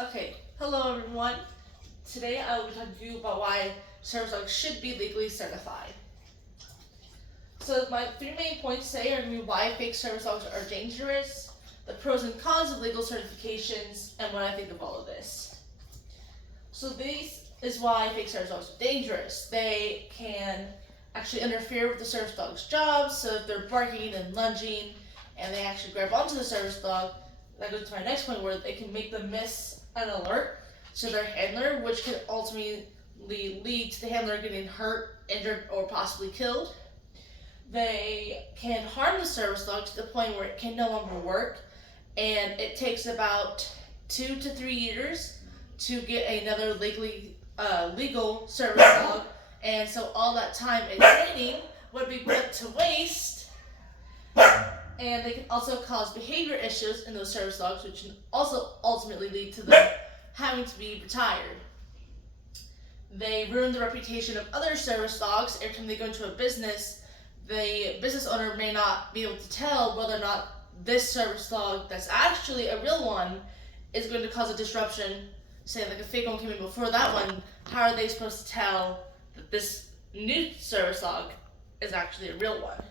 Okay, hello everyone. Today I will be talking to you about why service dogs should be legally certified. So my three main points today are going to be why fake service dogs are dangerous, the pros and cons of legal certifications, and what I think of all of this. So this is why fake service dogs are dangerous. They can actually interfere with the service dog's job, so if they're barking and lunging and they actually grab onto the service dog, that goes to my next point where they can make them miss an alert to their handler, which could ultimately lead to the handler getting hurt, injured, or possibly killed. They can harm the service dog to the point where it can no longer work, and it takes about 2 to 3 years to get another legal service dog, and so all that time in training would be put to waste. And they can also cause behavior issues in those service dogs, which can also ultimately lead to them having to be retired. They ruin the reputation of other service dogs. Every time they go into a business, the business owner may not be able to tell whether or not this service dog that's actually a real one is going to cause a disruption. Say like a fake one came in before that one, how are they supposed to tell that this new service dog is actually a real one?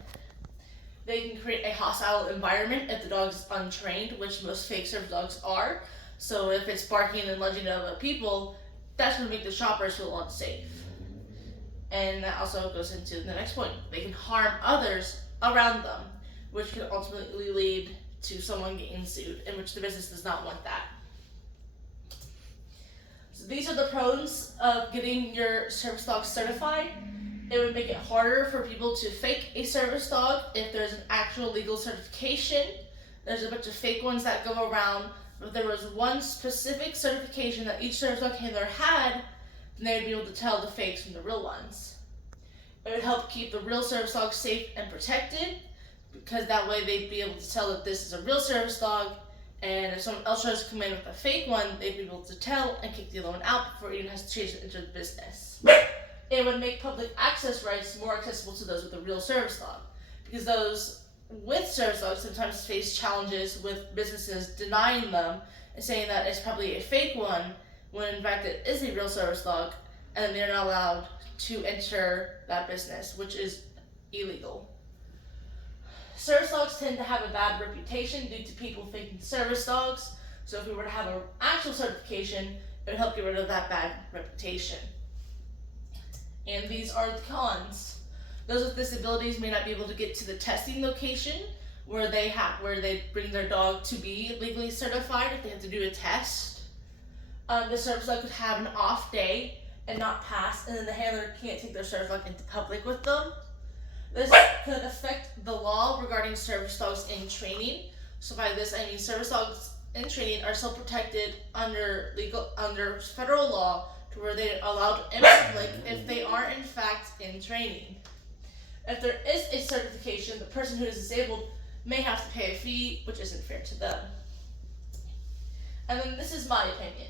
They can create a hostile environment if the dog is untrained, which most fake service dogs are. So if it's barking and lunging at other people, that's going to make the shoppers feel unsafe. And that also goes into the next point. They can harm others around them, which can ultimately lead to someone getting sued, in which the business does not want that. So these are the pros of getting your service dog certified. It would make it harder for people to fake a service dog if there's an actual legal certification. There's a bunch of fake ones that go around. If there was one specific certification that each service dog handler had, then they would be able to tell the fakes from the real ones. It would help keep the real service dogs safe and protected, because that way they'd be able to tell that this is a real service dog, and if someone else tries to come in with a fake one, they'd be able to tell and kick the other one out before it even has to change it into the business. It would make public access rights more accessible to those with a real service dog, because those with service dogs sometimes face challenges with businesses denying them and saying that it's probably a fake one when in fact it is a real service dog, and they're not allowed to enter that business, which is illegal. Service dogs tend to have a bad reputation due to people faking service dogs, so if we were to have an actual certification, it would help get rid of that bad reputation. And these are the cons. Those with disabilities may not be able to get to the testing location where they bring their dog to be legally certified if they have to do a test. The service dog could have an off day and not pass, and then the handler can't take their service dog into public with them. This could affect the law regarding service dogs in training. So by this I mean service dogs in training are still protected under federal law, to where they are allowed in public if they are in fact in training. If there is a certification, the person who is disabled may have to pay a fee, which isn't fair to them. And then this is my opinion.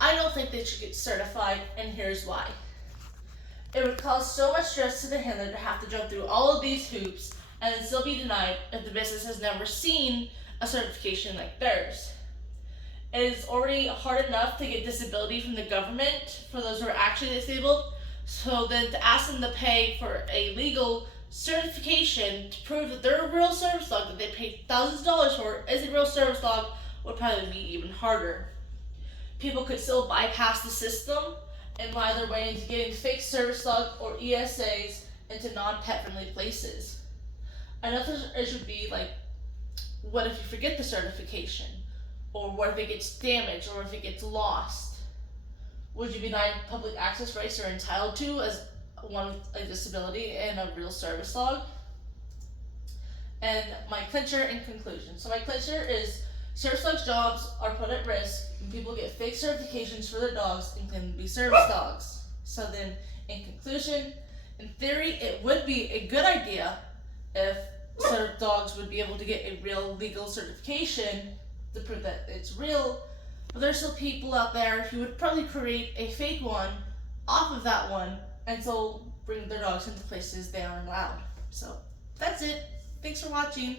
I don't think they should get certified, and here's why. It would cause so much stress to the handler to have to jump through all of these hoops and then still be denied if the business has never seen a certification like theirs. It is already hard enough to get disability from the government for those who are actually disabled, so then to ask them to pay for a legal certification to prove that they're a real service dog that they paid thousands of dollars for is a real service dog would probably be even harder. People could still bypass the system and lie their way into getting fake service dog or ESAs into non-pet friendly places. Another issue would be like, what if you forget the certification? Or what if it gets damaged, or if it gets lost? Would you be denied public access rights you're entitled to as one with a disability and a real service dog? And my clincher in conclusion. So my clincher is service dogs' jobs are put at risk when people get fake certifications for their dogs and claim to be service dogs. So then, in conclusion, in theory, it would be a good idea if service dogs would be able to get a real legal certification to prove that it's real, but there's still people out there who would probably create a fake one off of that one and so bring their dogs into places they aren't allowed. So that's it. Thanks for watching.